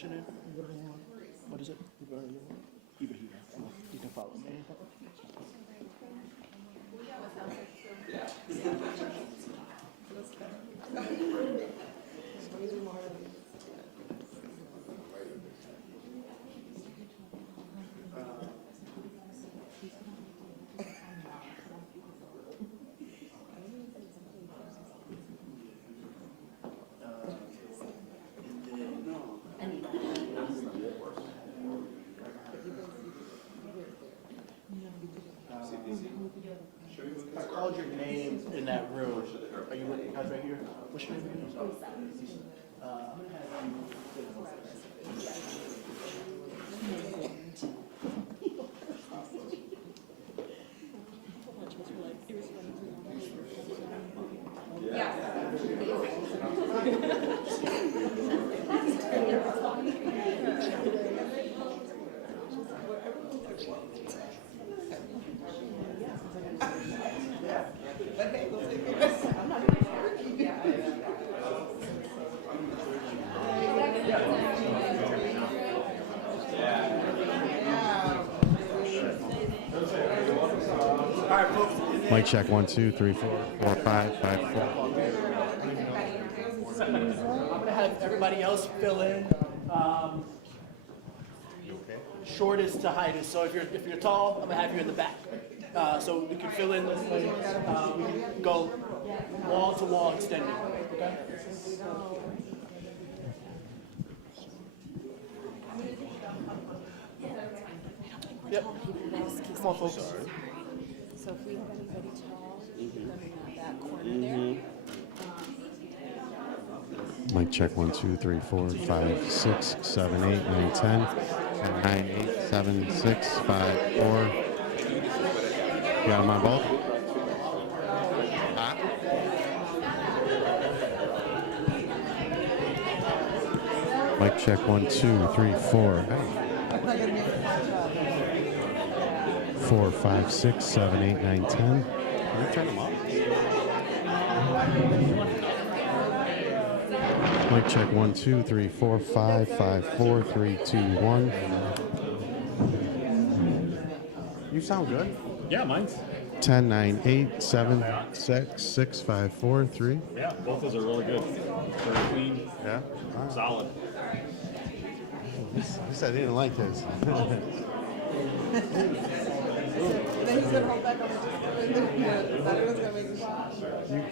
What's your name? What is it? Ibrahim. You can follow me. I called your name in that room. Are you guys right here? What's your name? All right, folks. Mic check 1, 2, 3, 4, 4, 5, 5, 4. I'm gonna have everybody else fill in. Shortest to highest. So if you're tall, I'm gonna have you in the back. So we can fill in this way. We can go wall to wall extending. Okay. Yep. Come on, folks. So if we have anybody tall, then that corner there. Mic check 1, 2, 3, 4, 5, 6, 7, 8, 9, 10, 9, 8, 7, 6, 5, 4. You got them on both? Mic check 1, 2, 3, 4. 4, 5, 6, 7, 8, 9, 10. Can you turn them off? Mic check 1, 2, 3, 4, 5, 5, 4, 3, 2, 1. You sound good. Yeah, mine's. 10, 9, 8, 7, 6, 6, 5, 4, 3. Yeah, both those are really good. They're clean, Yeah. solid. He said he didn't like his.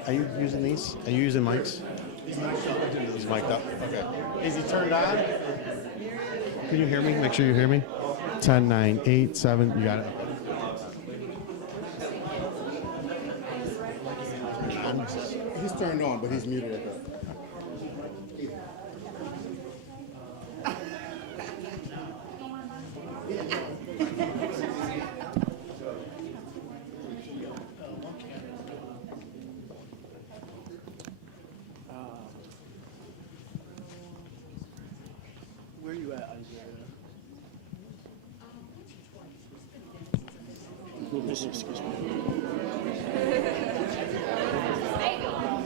Are you using these? Are you using mics? He's mic'd up. Okay. Is he turned on? Can you hear me? Make sure you hear me. 10, 9, 8, 7. You got it. He's turned on, but he's muted at that. Where are you at, Isaiah? Excuse me.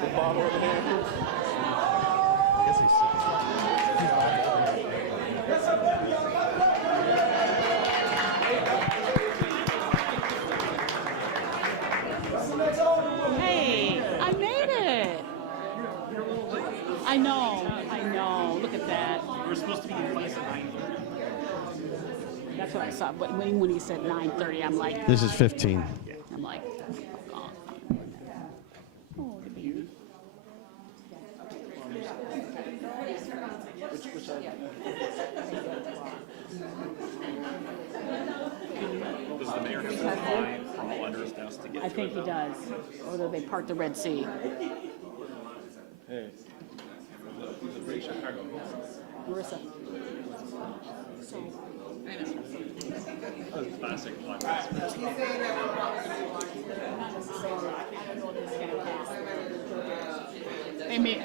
The bottle over there. I guess he's Hey, I made it. I know. Look at that. We're supposed to be in place at 9:30. That's what I saw. But when he said 9:30, I'm like, This is 15. I'm like, oh, the baby. Which side? Does the mayor have to fly from the lender's desk to get I to think it, he though? does. Although they part the Red Sea. Hey. The British Chicago. Marissa. Classic podcast. Hey, me.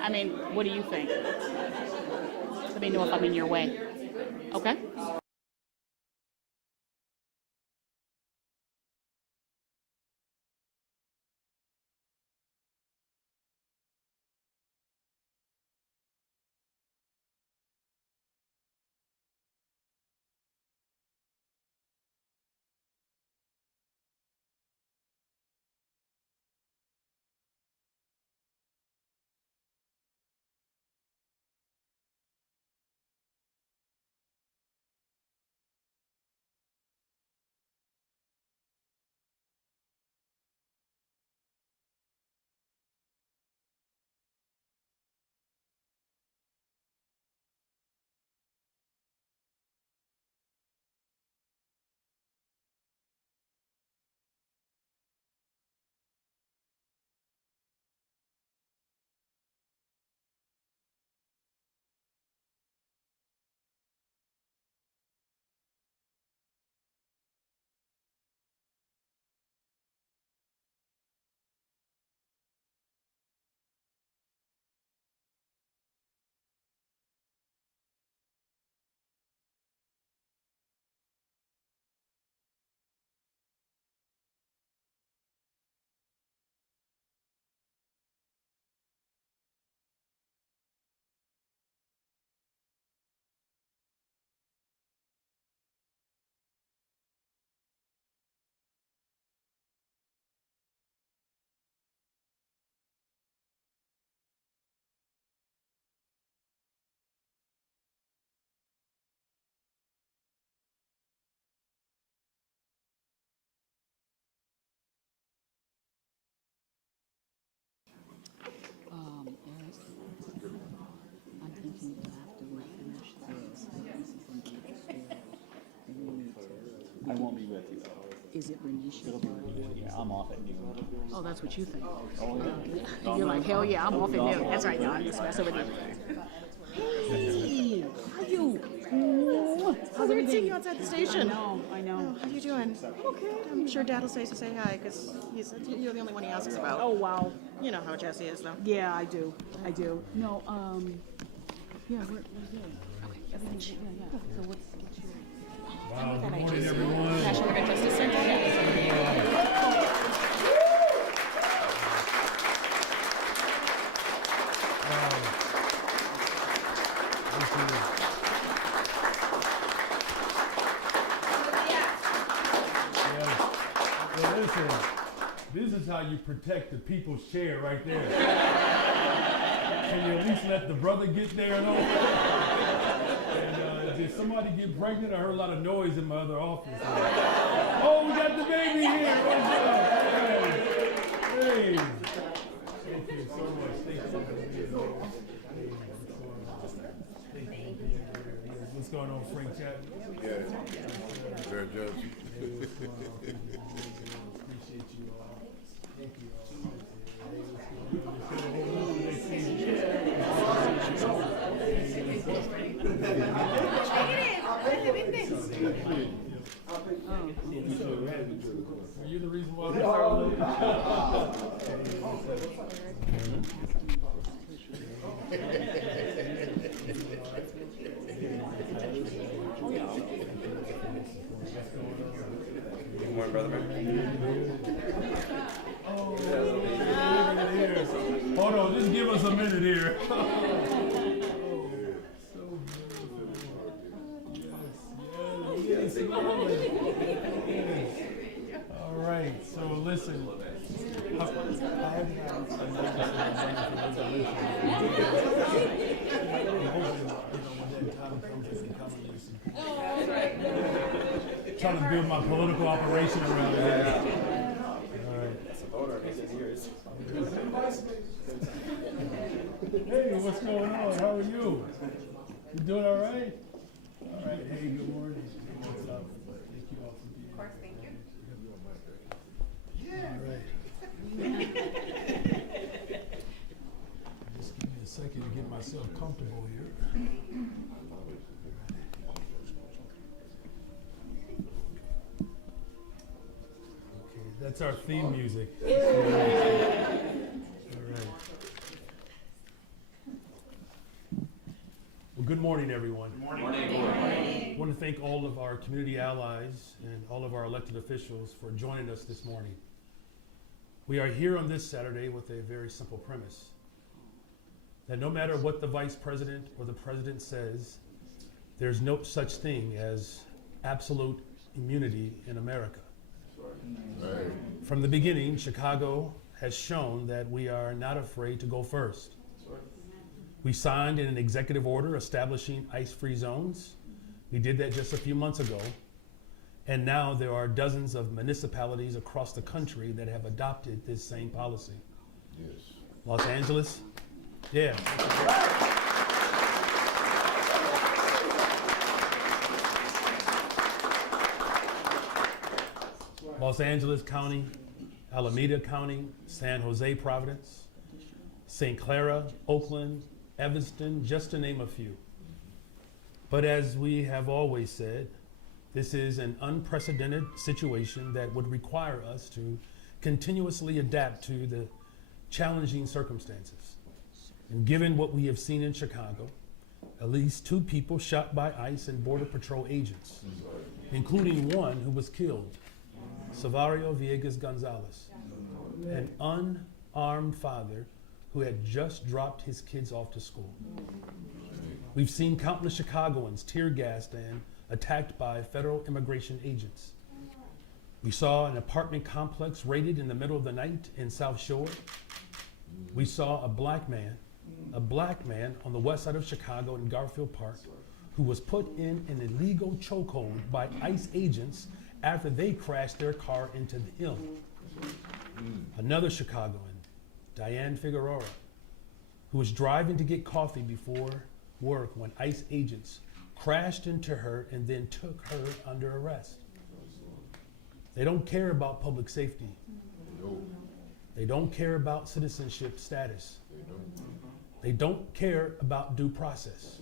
I mean, what do you think? Let me know if I'm in your way. Okay? I won't be with you. Is it Renisha? Yeah, I'm off at noon. Oh, that's what you think. Oh, yeah. You're like, hell yeah, I'm off at noon. That's right, no, I'm just messing with you. Hey, how are you? How's weird seeing you outside the station. I know. How you doing? Okay. I'm sure Dad will say to say hi because you're the only one he asks about. Oh, wow. You know how Jesse is, though. Yeah, I do. No, yeah, we're good. Okay, everything's good. Yeah. So what's your... Good morning, everyone. National Immigrant Justice Center? Yeah. Well, listen, this is how you protect the people's chair right there. Can you at least let the brother get there and all? And did somebody get pregnant? I heard a lot of noise in my other office. Oh, we got the baby here. What's up? Hey. Thank you so much. What's going on, Frank Chapman? Yeah. Very judge. Appreciate you all. Thank you all. Are you the reason why we're Good morning, brother man. Hold on, just give us a minute here. Yes. All right, so listen. Trying to build my political operation around it. All right. Hey, what's going on? How are you? You doing all right? All right. Hey, good morning. What's up? Thank you all for being here. Of course, thank you. All right. Just give me a second to get myself comfortable here. That's our theme music. All right. Well, good morning, everyone. Good morning. I want to thank all of our community allies and all of our elected officials for joining us this morning. We are here on this Saturday with a very simple premise, that no matter what the vice president or the president says, there's no such thing as absolute immunity in America. Right. From the beginning, Chicago has shown that we are not afraid to go first. We signed an executive order establishing ice-free zones. We did that just a few months ago. And now there are dozens of municipalities across the country that have adopted this same policy. Yes. Los Angeles, yeah. Los Angeles County, Alameda County, San Jose Providence, St. Clara, Oakland, Evanston, just to name a few. But as we have always said, this is an unprecedented situation that would require us to continuously adapt to the challenging circumstances. And given what we have seen in Chicago, at least 2 people shot by ICE and Border Patrol agents, including one who was killed, Savario Villegas Gonzalez, an unarmed father who had just dropped his kids off to school. We've seen countless Chicagoans tear gassed and attacked by federal immigration agents. We saw an apartment complex raided in the middle of the night in South Shore. We saw a black man on the west side of Chicago in Garfield Park who was put in an illegal chokehold by ICE agents after they crashed their car into the hill. Another Chicagoan, Diane Figueroa, who was driving to get coffee before work when ICE agents crashed into her and then took her under arrest. They don't care about public safety. They don't care about citizenship status. They don't care about due process.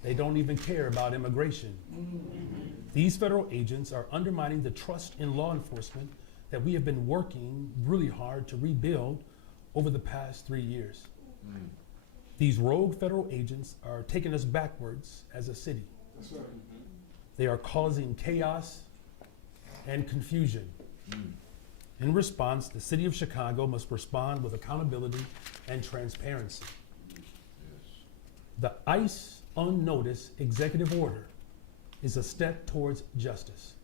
They don't even care about immigration. These federal agents are undermining the trust in law enforcement that we have been working really hard to rebuild over the past 3 years. These rogue federal agents are taking us backwards as a city. They are causing chaos and confusion. In response, the city of Chicago must respond with accountability and transparency. The ICE unnoticed executive order is a step towards justice.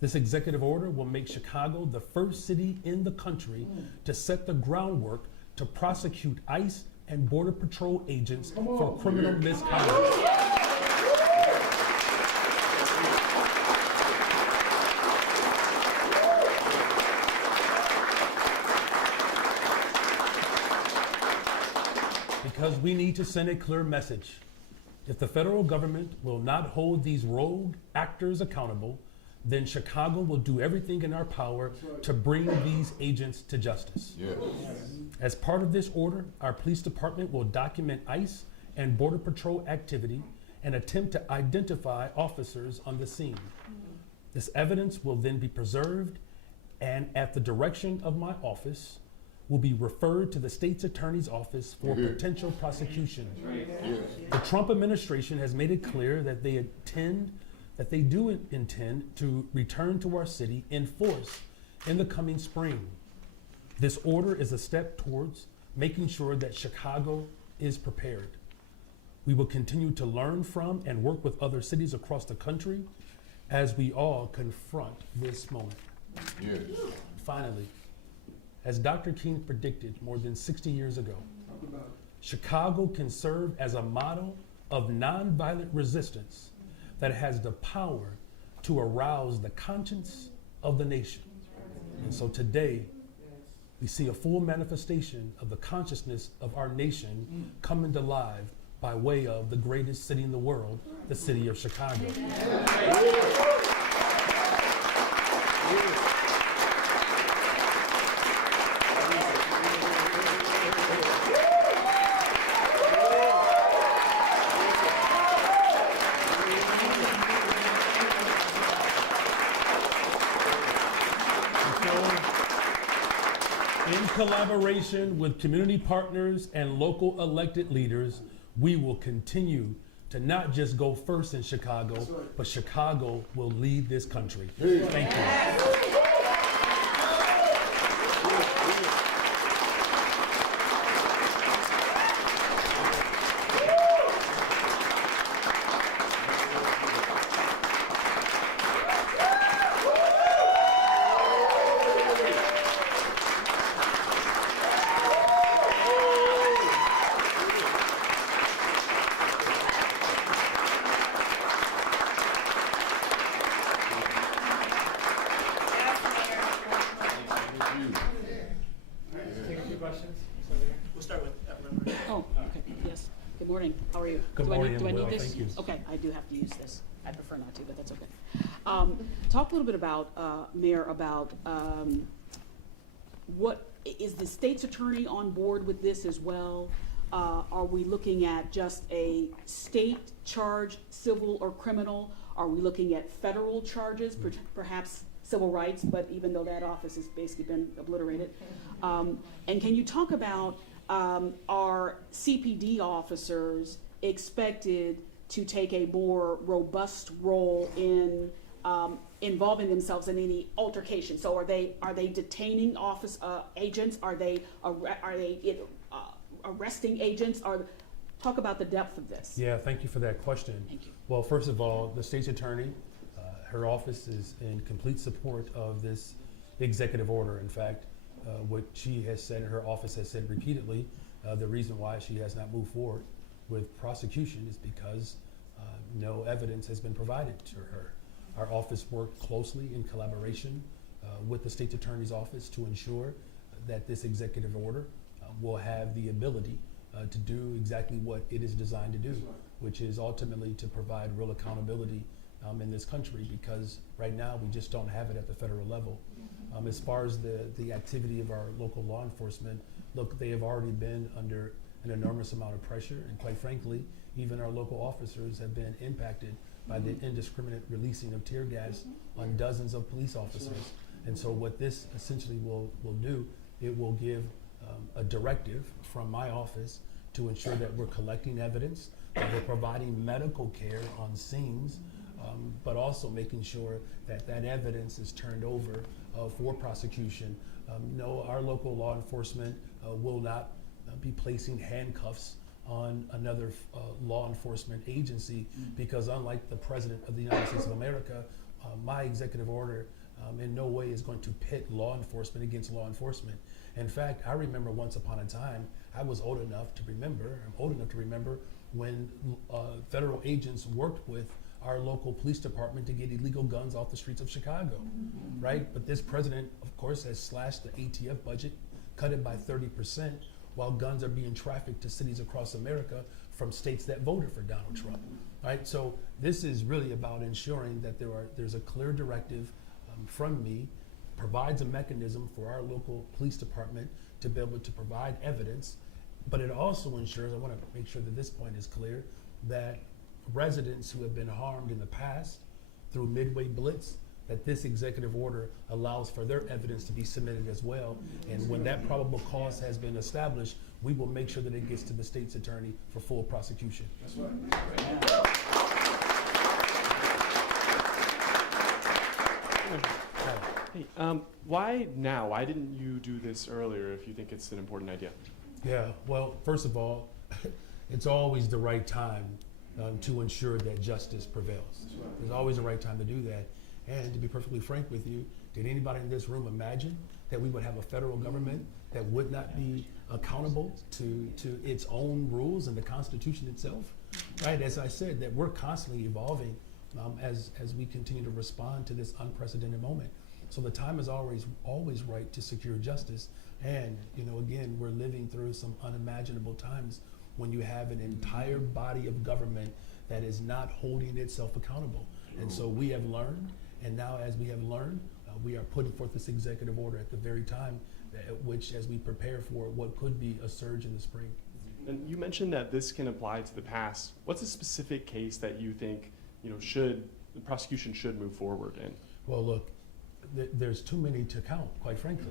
This executive order will make Chicago the first city in the country to set the groundwork to prosecute ICE and Border Patrol agents for criminal misconduct. Because we need to send a clear message. If the federal government will not hold these rogue actors accountable, then Chicago will do everything in our power to bring these agents to justice. As part of this order, our police department will document ICE and Border Patrol activity and attempt to identify officers on the scene. This evidence will then be preserved and, at the direction of my office, will be referred to the state's attorney's office for potential prosecution. The Trump administration has made it clear that they do intend to return to our city in force in the coming spring. This order is a step towards making sure that Chicago is prepared. We will continue to learn from and work with other cities across the country as we all confront this moment. Finally, as Dr. King predicted more than 60 years ago, Chicago can serve as a model of nonviolent resistance that has the power to arouse the conscience of the nation. And so today, we see a full manifestation of the consciousness of our nation coming to life by way of the greatest city in the world, the city of Chicago. In collaboration with community partners and local elected leaders, we will continue to not just go first in Chicago, but Chicago will lead this country. Thank you. We'll start with Evelyn. Oh, okay, yes. Good morning, how are you? Good Do I morning, need- do I I'm need well, this? thank you. Okay, I do have to use this. I prefer not to, but that's okay. Talk a little bit about, Mayor, about what, is the state's attorney on board with this as well? Are we looking at just a state charge, civil or criminal? Are we looking at federal charges, perhaps civil rights, but even though that office has basically been obliterated? And can you talk about, are CPD officers expected to take a more robust role in involving themselves in any altercation? So are they detaining office agents? Are they arresting agents? Talk about the depth of this. Yeah, thank you for that question. Thank you. Well, first of all, the state's attorney, her office is in complete support of this executive order. In fact, what she has said, her office has said repeatedly, the reason why she has not moved forward with prosecution is because no evidence has been provided to her. Our office worked closely in collaboration with the state's attorney's office to ensure that this executive order will have the ability to do exactly what it is designed to do, which is ultimately to provide real accountability in this country, because right now we just don't have it at the federal level. As far as the activity of our local law enforcement, look, they have already been under an enormous amount of pressure, and quite frankly, even our local officers have been impacted by the indiscriminate releasing of tear gas on dozens of police officers. And so what this essentially will do, it will give a directive from my office to ensure that we're collecting evidence, that we're providing medical care on scenes, but also making sure that that evidence is turned over for prosecution. No, our local law enforcement will not be placing handcuffs on another law enforcement agency, because unlike the President of the United States of America, my executive order in no way is going to pit law enforcement against law enforcement. In fact, I remember once upon a time, I'm old enough to remember when federal agents worked with our local police department to get illegal guns off the streets of Chicago, right? But this president, of course, has slashed the ATF budget, cut it by 30%, while guns are being trafficked to cities across America from states that voted for Donald Trump, right? So this is really about ensuring that there's a clear directive from me, provides a mechanism for our local police department to be able to provide evidence, but it also ensures, I want to make sure that this point is clear, that residents who have been harmed in the past through Midway Blitz, that this executive order allows for their evidence to be submitted as well. And when that probable cause has been established, we will make sure that it gets to the state's attorney for full prosecution. That's right. Hey, why now? Why didn't you do this earlier if you think it's an important idea? Yeah, well, first of all, it's always the right time to ensure that justice prevails. There's always the right time to do that. And to be perfectly frank with you, did anybody in this room imagine that we would have a federal government that would not be accountable to its own rules and the Constitution itself? Right, as I said, that we're constantly evolving as we continue to respond to this unprecedented moment. So the time is always right to secure justice. And, you know, again, we're living through some unimaginable times when you have an entire body of government that is not holding itself accountable. And so we have learned, and now as we have learned, we are putting forth this executive order at the very time at which, as we prepare for what could be a surge in the spring. And you mentioned that this can apply to the past. What's a specific case that you think, you know, the prosecution should move forward in? Well, look, there's too many to count, quite frankly,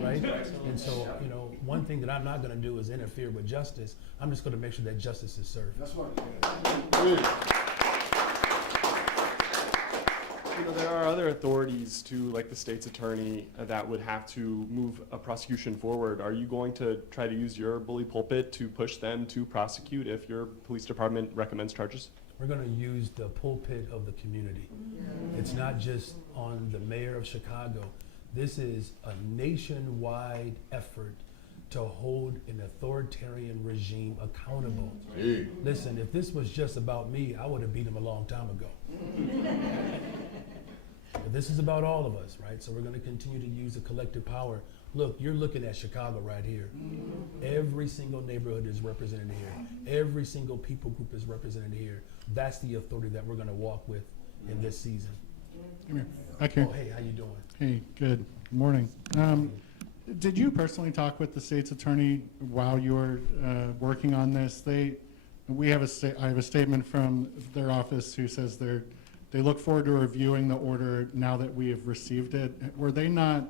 right? And so, you know, one thing that I'm not going to do is interfere with justice. I'm just going to make sure that justice is served. That's right. You know, there are other authorities too, like the state's attorney, that would have to move a prosecution forward. Are you going to try to use your bully pulpit to push them to prosecute if your police department recommends charges? We're going to use the pulpit of the community. It's not just on the mayor of Chicago. This is a nationwide effort to hold an authoritarian regime accountable. Hey. Listen, if this was just about me, I would have beat him a long time ago. But this is about all of us, right? So we're going to continue to use the collective power. Look, you're looking at Chicago right here. Every single neighborhood is represented here. Every single people group is represented here. That's the authority that we're going to walk with in this season. Come here. Back here. Oh, hey, how you doing? Hey, good. Good morning. Did you personally talk with the state's attorney while you were working on this? I have a statement from their office who says they look forward to reviewing the order now that we have received it. Were they not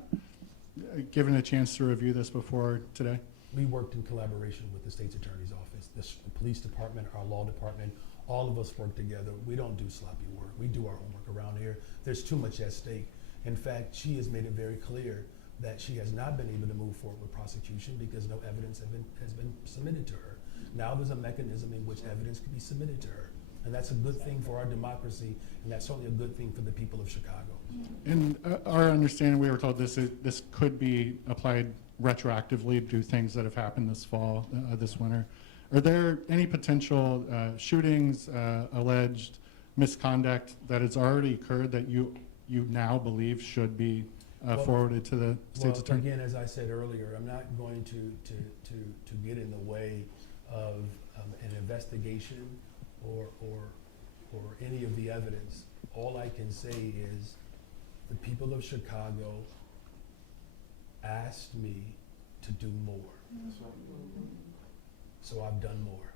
given a chance to review this before today? We worked in collaboration with the state's attorney's office, the police department, our law department. All of us work together. We don't do sloppy work. We do our homework around here. There's too much at stake. In fact, she has made it very clear that she has not been able to move forward with prosecution because no evidence has been submitted to her. Now there's a mechanism in which evidence can be submitted to her. And that's a good thing for our democracy, and that's certainly a good thing for the people of Chicago. And our understanding, we were told this could be applied retroactively to things that have happened this fall, this winter. Are there any potential shootings, alleged misconduct that has already occurred that you now believe should be forwarded to the state's attorney? Again, as I said earlier, I'm not going to get in the way of an investigation or or any of the evidence. All I can say is the people of Chicago asked me to do more. So I've done more.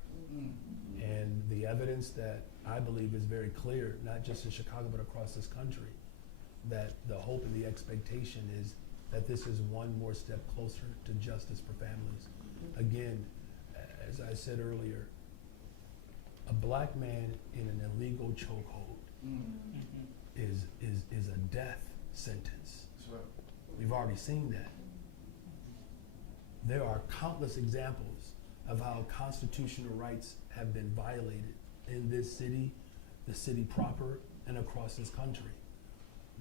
And the evidence that I believe is very clear, not just in Chicago, but across this country, that the hope and the expectation is that this is one more step closer to justice for families. Again, as I said earlier, a black man in an illegal chokehold is a death sentence. We've already seen that. There are countless examples of how constitutional rights have been violated in this city, the city proper, and across this country.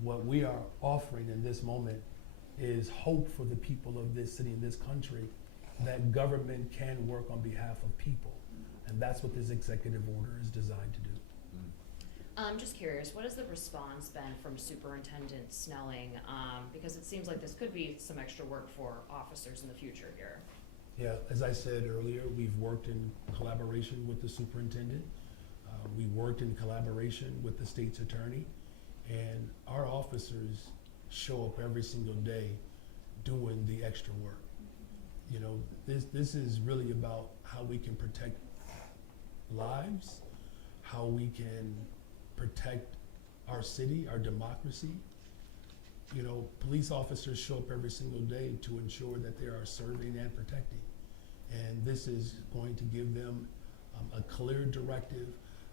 What we are offering in this moment is hope for the people of this city and this country that government can work on behalf of people. And that's what this executive order is designed to do. I'm just curious, what has the response been from Superintendent Snelling? Because it seems like this could be some extra work for officers in the future here. Yeah, as I said earlier, we've worked in collaboration with the superintendent. We worked in collaboration with the state's attorney, and our officers show up every single day doing the extra work. You know, this is really about how we can protect lives, how we can protect our city, our democracy. You know, police officers show up every single day to ensure that they are serving and protecting. And this is going to give them a clear directive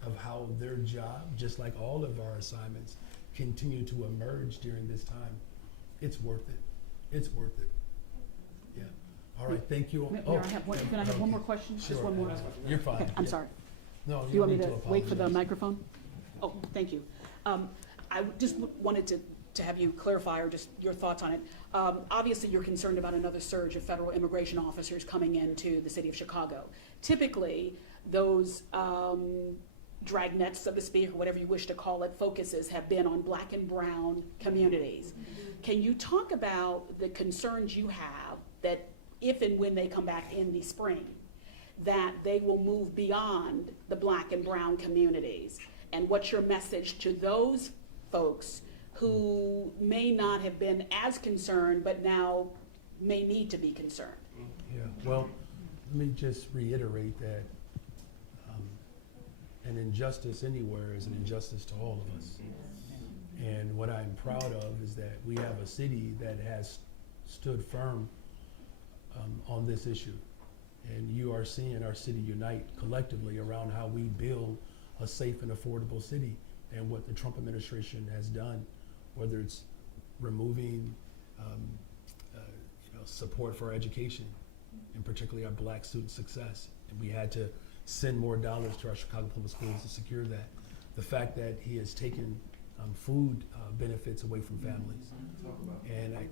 of how their job, just like all of our assignments, continue to emerge during this time. It's worth it. It's worth it. Yeah. All right, thank you. Mayor, can I have one more question? Just Sure. one more? You're fine. Okay, I'm sorry. No, Do you want me don't to need wait for the apologize. microphone? Oh, thank you. I just wanted to have you clarify, or just your thoughts on it. Obviously, you're concerned about another surge of federal immigration officers coming into the city of Chicago. Typically, those dragnets, so to speak, or whatever you wish to call it, focuses have been on black and brown communities. Can you talk about the concerns you have that if and when they come back in the spring, that they will move beyond the black and brown communities? And what's your message to those folks who may not have been as concerned, but now may need to be concerned? Yeah, well, let me just reiterate that an injustice anywhere is an injustice to all of us. And what I'm proud of is that we have a city that has stood firm on this issue. And you are seeing our city unite collectively around how we build a safe and affordable city. And what the Trump administration has done, whether it's removing support for our education, and particularly our black student success. And we had to send more dollars to our Chicago public schools to secure that. The fact that he has taken food benefits away from families. And I'm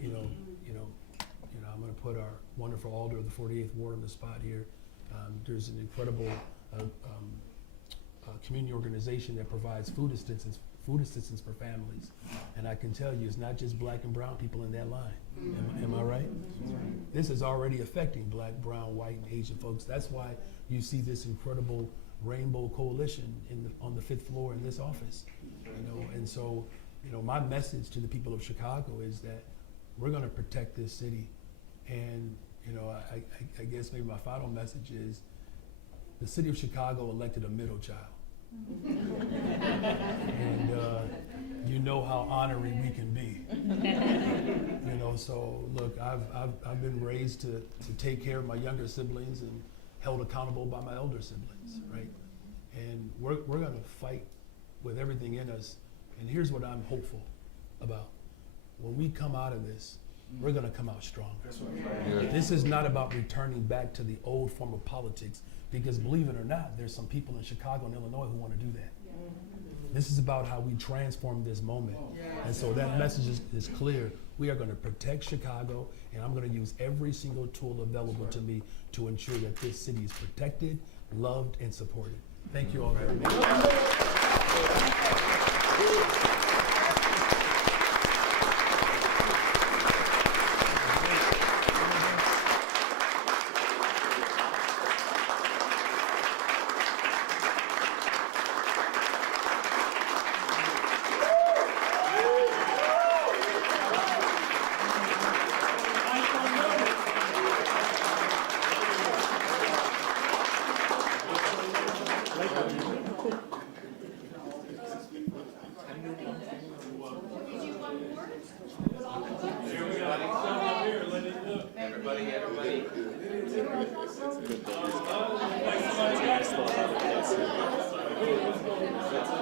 going to put our wonderful alder of the 48th Ward on the spot here. There's an incredible community organization that provides food assistance for families. And I can tell you, it's not just black and brown people in that line. Am I right? This is already affecting black, brown, white, and Asian folks. That's why you see this incredible rainbow coalition on the 5th floor in this office. And so, my message to the people of Chicago is that we're going to protect this city. And, I guess maybe my final message is the city of Chicago elected a middle child. And you know how honorary we can be. So look, I've been raised to take care of my younger siblings and held accountable by my elder siblings, right? And we're gonna fight with everything in us. And here's what I'm hopeful about. When we come out of this, we're gonna come out stronger. This is not about returning back to the old form of politics, because believe it or not, there's some people in Chicago and Illinois who want to do that. This is about how we transform this moment. And so that message is clear. We are going to protect Chicago, and I'm going to use every single tool available to me to ensure that this city is protected, loved, and supported. Thank you all very much. it's good that he's still have it.